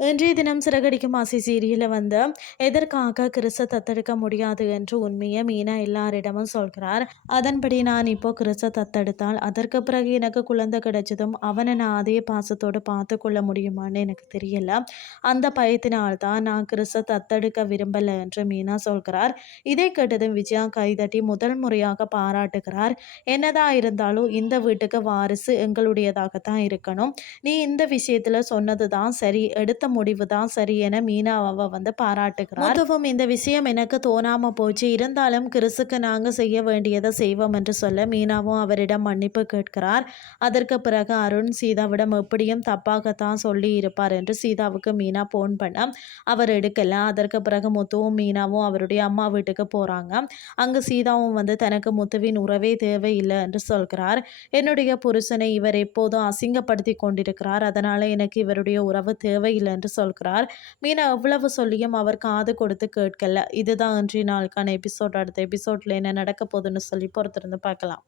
இன்றைய தினம் சிறகடிக்கும் ஆசை சீரியலில் வந்து எதற்காக கிறிஸ்த தத்தெடுக்க முடியாது? என்று உண்மையை மீனா எல்லாரிடமும் சொல்கிறார். அதன்படி நான் இப்போ கிறிஸ்த தத்தெடுத்தால் அதற்கு பிறகு எனக்கு குழந்தை கிடைச்சதும் அவனை நான் அதே பாசத்தோடு பார்த்து கொள்ள முடியுமான்னு எனக்கு தெரியல. அந்த பயத்தினால்தான் நான் கிறிஸை தத்தெடுக்க விரும்பலை என்று மீனா சொல்கிறார். இதை கேட்டதும் விஜயா கைதட்டி முதல் முறையாக பாராட்டுகிறார். என்னதான் இருந்தாலும் இந்த வீட்டுக்கு வாரிசு எங்களுடையதாகத்தான் இருக்கணும். நீ இந்த விஷயத்தில் சொன்னது தான் சரி எடுத்த முடிவு தான் சரி என மீனாவை வந்து பாராட்டுகிறார். அதுவும் இந்த விஷயம் எனக்கு தோணாம போச்சு. இருந்தாலும் கிறிஸுக்கு நாங்கள் செய்ய வேண்டியதை செய்வோம் என்று சொல்ல மீனாவும் அவரிடம் மன்னிப்பு கேட்கிறார். அதற்கு பிறகு அருண் சீதாவிடம் எப்படியும் தப்பாகத்தான் சொல்லி இருப்பார் என்று சீதாவுக்கு மீனா போன் பண்ண அவர் எடுக்கல. அதற்கு பிறகு முத்துவும் மீனாவும் அவருடைய அம்மா வீட்டுக்கு போறாங்க. அங்கு சீதாவும் வந்து தனக்கு முத்துவின் உறவே தேவையில்லை என்று சொல்கிறார். என்னுடைய புருஷனை இவர் எப்போதும் அசிங்கப்படுத்தி கொண்டிருக்கிறார். அதனால எனக்கு இவருடைய உறவு தேவையில்லை என்று சொல்கிறார். மீனா எவ்வளவு சொல்லியும் அவர் காது கொடுத்து கேட்கல. இதுதான் இன்றைய நாளுக்கான எபிசோட் அடுத்த எபிசோட்ல என்ன நடக்க போகுதுன்னு சொல்லி பொறுத்திருந்து பார்க்கலாம்.